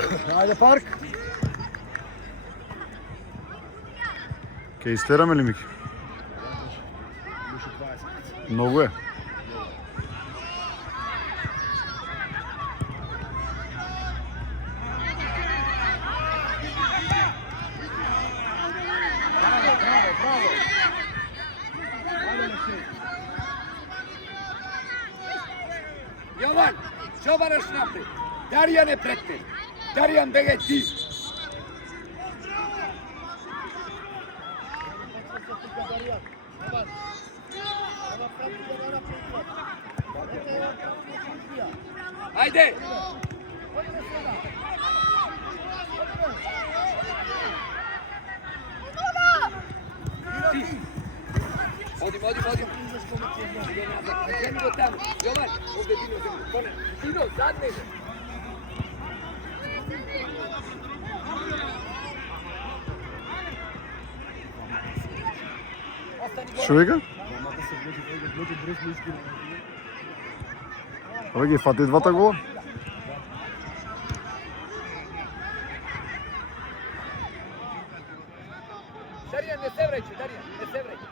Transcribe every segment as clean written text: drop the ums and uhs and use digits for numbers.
Ајде парк. Ке истераме ли, Мики? Многу е. Јован, што бараш напред? Даријан е пред те. Даријан, бегај ти. Ајде! Одим. Земи го таму. Јован, овде Дино, Коне. Дино, задне го. Што вика? Ове ги фати двата гола? Даријан, не се враќај, Даријан, не се враќај.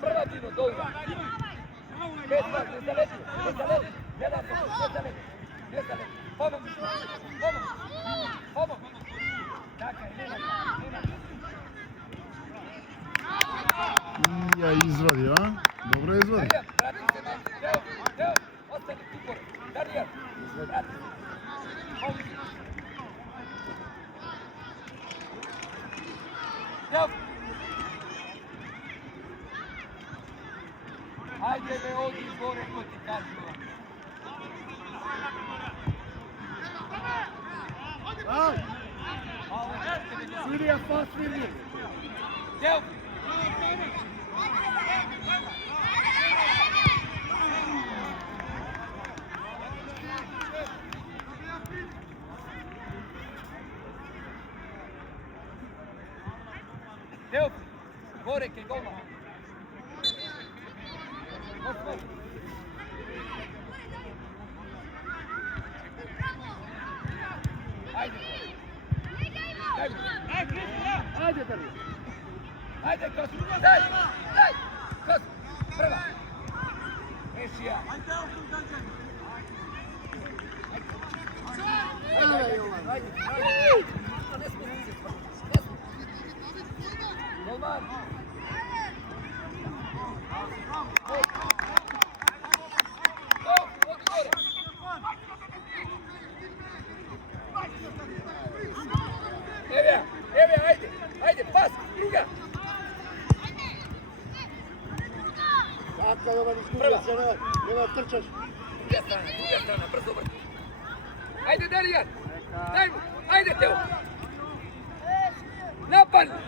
Прва Дино, долга. Без вас, не залети. Помог. Така, Ја извади, а? Добро извади. Даријан, прати се на Део, остани ти горе. Даријан, прати се. Део. Ајде бе, оди горе, кој ти кажува. Свирија, па свирија. Део. Део, горе ке голма. Ајде, Даријан. Ајде, Кос. Дај. Кос. Прва. Ешија. Ајде, Јован. Ајде. Не спусти се. Голман. Еве, ајде, пас, друга. Така, Јован, изгубија се, нема трчаш. Друга страна, брзо врти. Ајде, Даријан, дај му, ајде, Тео. Нападни.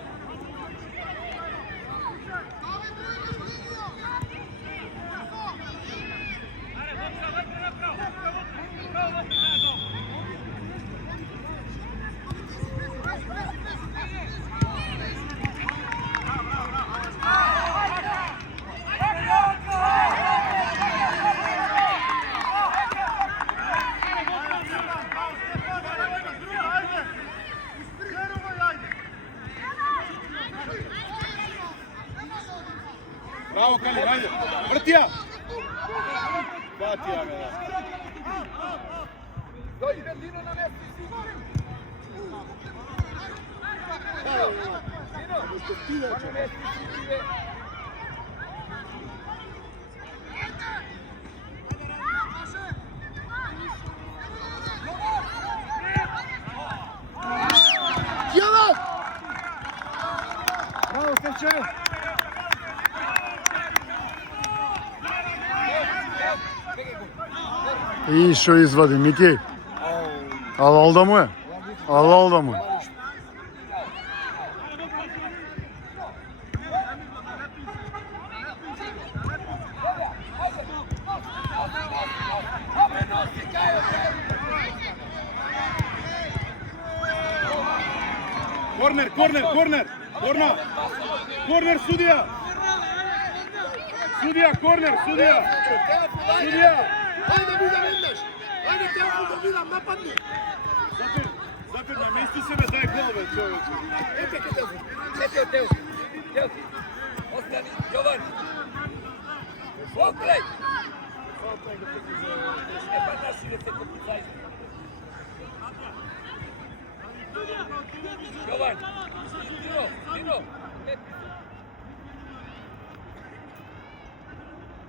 Браво, Кали, ајде. Вртија. Батија ме. Дојде Дино на место и си. Дино, на место и си. Јован! Браво, Стече. И што извади, Мики? Алалда му е. Алалда му е. Корнер. Корнер! Корнер, судија! Судија, корнер, судија! Судија! Ајде ми да видиш! Ајде Теофил да видам, нападни! Запир, намести се бе, дај гол бе, човече. Ете ке Теофил! Ете od Teofil. Teofil. Ostani, Jovan. Pokraj. E pa naši da se popucaju. Jovan. Dino.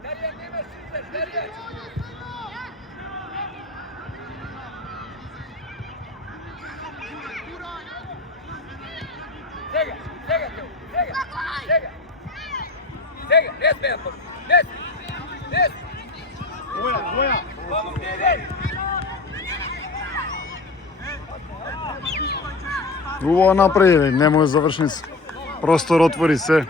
Darija, nemaš šutaš, Darija. Chega, Teo, chega, desce, Beto, desce. Voja. Vamos, Miguel. Убаво направи, немој завршница. Простор отвори се.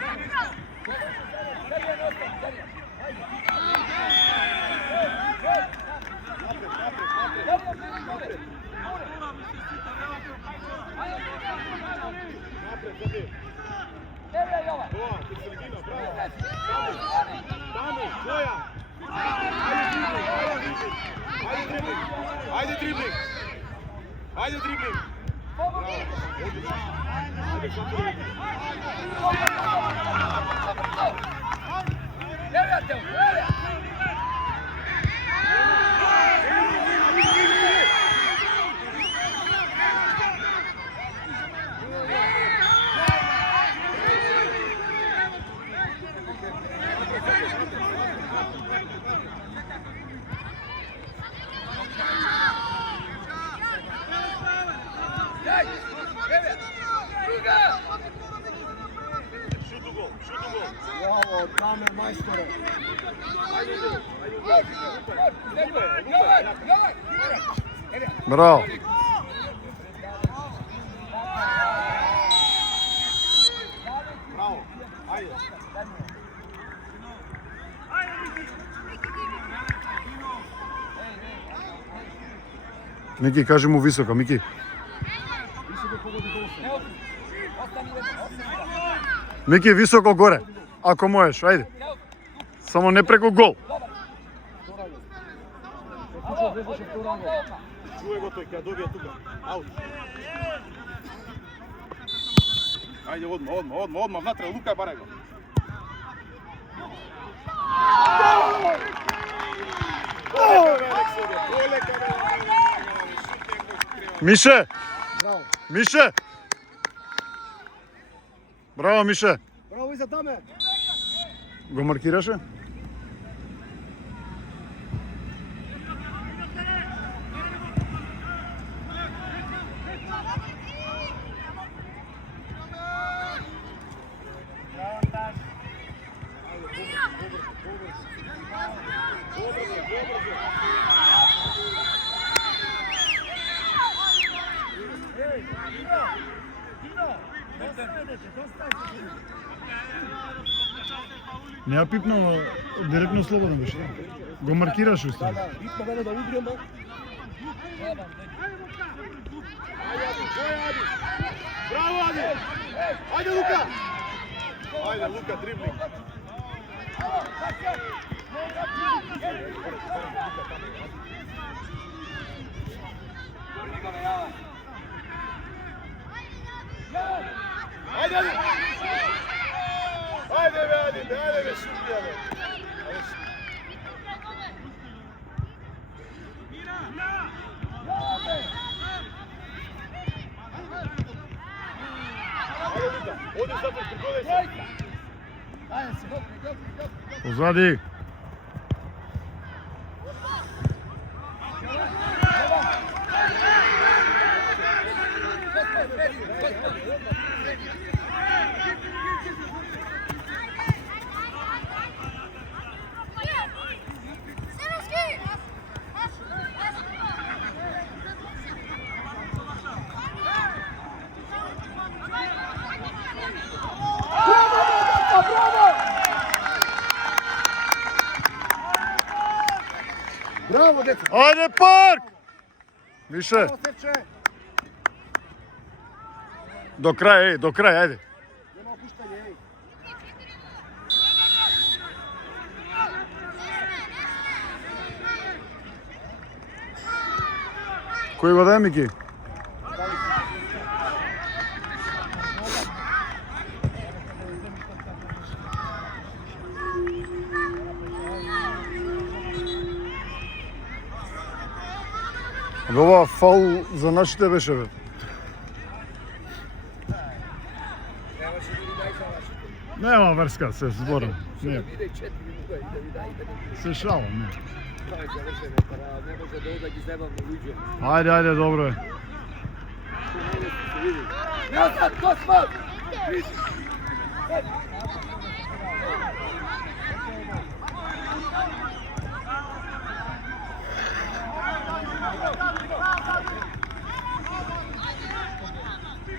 Ajde dribling. Браво, Камер мајсторе! Браво. Браво. Ајде. Мики, кажи му високо, Мики. Мики, високо горе. Ако можеш, ајде. Само не преку гол. Чуе го тој, ќе добија тука. Аут. Ајде, одма, внатре, Лука, барај го. Мише! Браво! Мише! Браво, Мише! Браво и за таме! Го маркираше? Не ја пипнала, директно слободен беше. Го маркираше устави. Битно време да удрема. Браво, Ади! Ајде, Лука! Ајде, Лука, дриблинг. Ајде, Ади! Ајде, бе, Ади, ајде, бе, шутија, бе. Оди запад, прикодај се. Позади. Браво, деца! Ајде, парк! Мише, Браво, Севче! до крај, ајде. Кој го даде, Мики? Ова фаул за нашите беше, бе. Трябваше да ви дай за вашите. Нема врска, се зборам. Ще Не, да види 4 минути и да ви дай. се шалам, не. Това е завършено, не може да да ги вземам на луѓе. Ајде, добро е. Назад, Космо!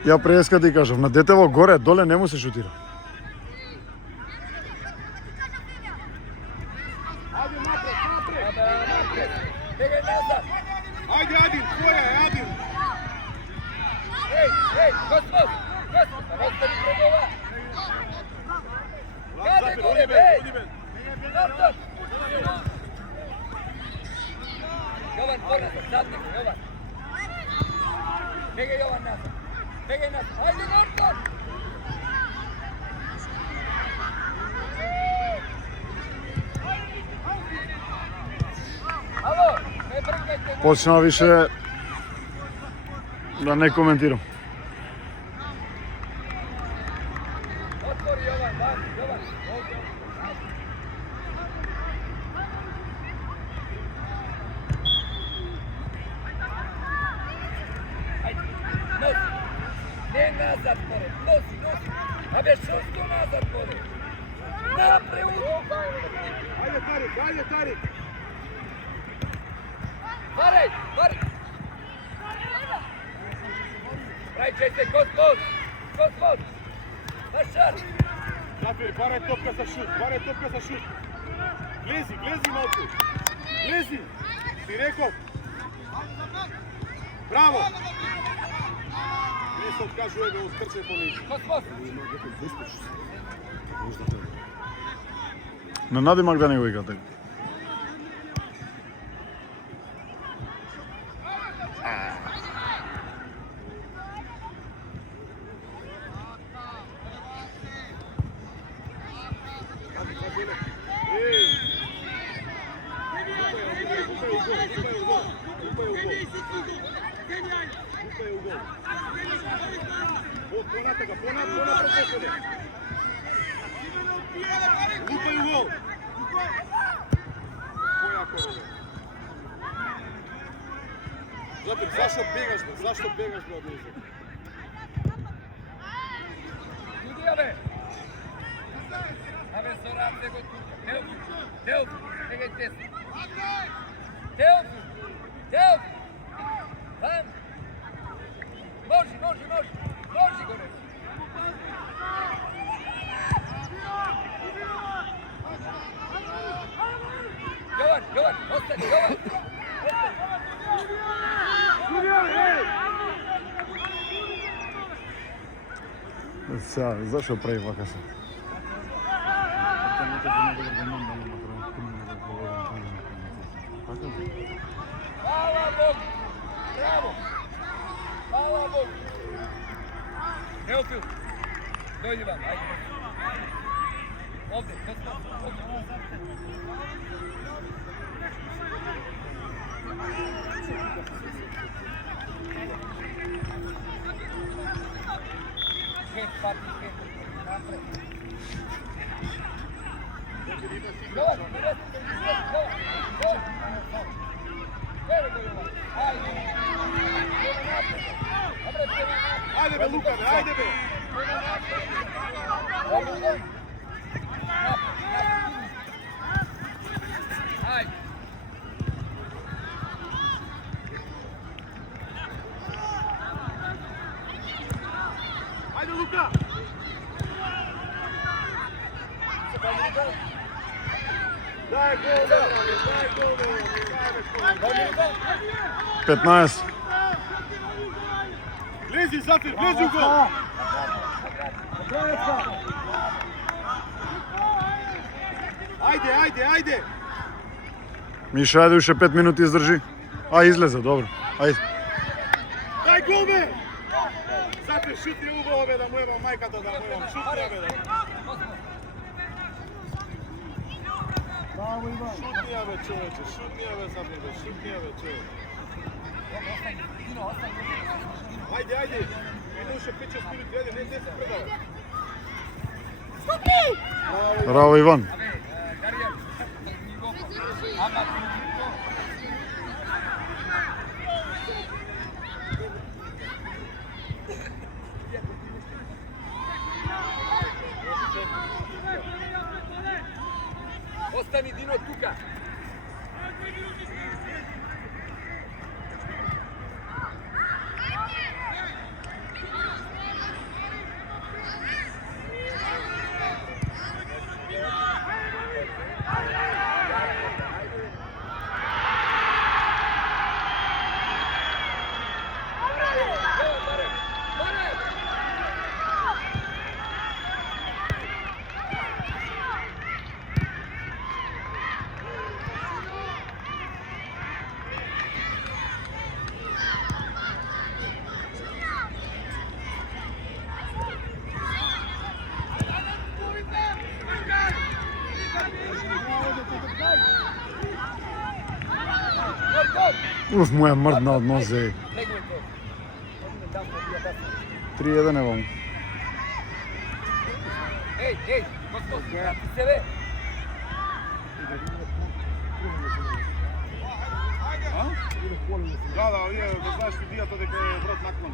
Ја преска ти кажав, на детево горе, доле не му се шутира. Бегай назад! Ajde, Adin, tvoja je, Adin. Ej, Kosmo! Kosmo, ostavi pred ova! Kade Zafir, gore, odi ben, bej! odi ben. Nazad! Jovan, ponazad, zadnji, Jovan! Begaj Jovan nazad! Begaj nazad! Ajde, Norton! Alo, ne brkajte! Почна више да не коментирам. Otvori Jovan, van, Jovan! Ovdje. Ajde, nosi! Ne nazad, more! Nosi, nosi! Abe, šusto nazad, more! Napre, uđu! Ajde, Tarik, ajde, Tarik. Varej, varej! Praviće se, Kosmos! Kosmos! Bašar! Zafir, baraj topka za šut, baraj topka za šut. Glezi, glezi malku. Glezi. Ti rekao. Bravo. Ne sad kažu ego, uskrče po nizu. Kosmos! На надимак да не го играте. Ej. Lupaj u gol. Понате ga, понат професоре. Lupaj u gol. Појако бе. Зafir, зашто бегаш бе? Зашто бегаш бе од низу? Ljudi, abe! Abe, Soran, nego tu. Teofu, negaj test. Teofu! Van! Može gore! Jovan, ostani, Jovan! Сега, зашо прави вака се? Hvala Bogu! Bravo! Hvala Bogu! Teofil, dođi vam, ajde. Ovdje, Kosmos, ovdje. Pet, pati, pet, napred. Jovan, Jovan! Very good, Jovan. Ajde. Napred. Ajde be, Luka, be, ajde be. Ajde. Ajde, Luka. Daj gol, daj gol, daj gol. 15. Glezi, Zafir, glezi u gol. Миша, ајде уште 5 минути издржи. А, излезе, добро. Ајде. Брате, шутни угол бе да му ебам мајката да му ебам. Шутни бе да. Браво, Иван. Шутни бе човече, шутни бе сабе, шутни бе човече. Ајде, ајде. Минуше 5-6 минути, ајде, не се предава. Браво, Иван. Остани Дино тука. Уф, моја мрдна од нозе. 3-1 е вам. Ей, господ, себе. Да, вие да знаеш студијата дека е брат наклон.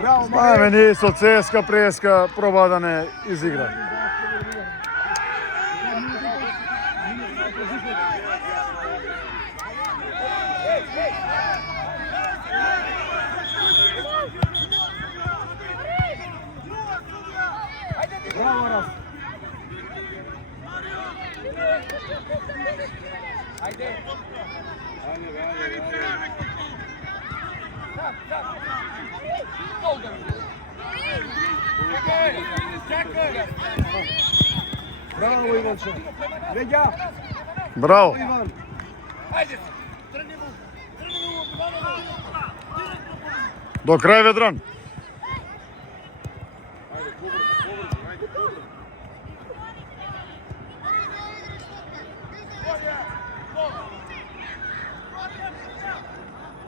Браво, Знаеме ние со ЦСКА, преска проба да не изигра. Браво, Рас. Ајде. Браво, Иванче. Леѓа. Браво. Иван. Ајде. До крај, Ведран.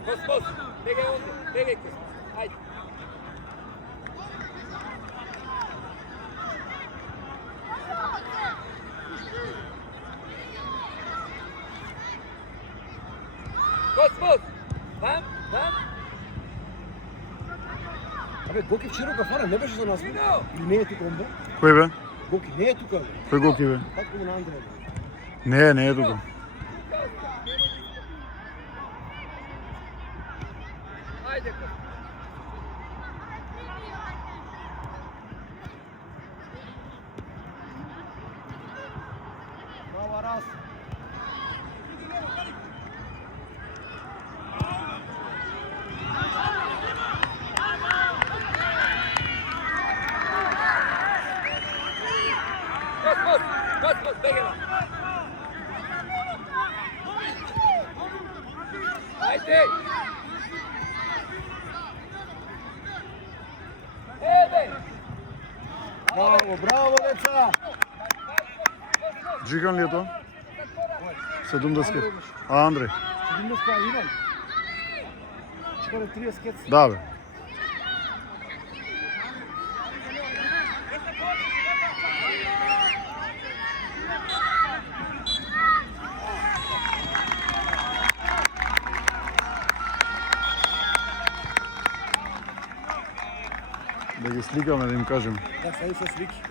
Господ, бегај онде, бегај Господ. Ајде. Господ, вам. Абе, Гоки вчера кафана не беше за нас. Дино. Или не е тука онде? Кој бе? Гоки не е тука. Кој Гоки бе? Како го на Андре? Не е тука. Ајде Господ. Браво, Рас. Господ, бегај. Ајде. Браво, деца. Джиган ли е тоа? 70. А, Андре? 70 Иван. Скоро 30 кец. Да, бе. Да ги сликаме, да им кажем. Да, стави се слики.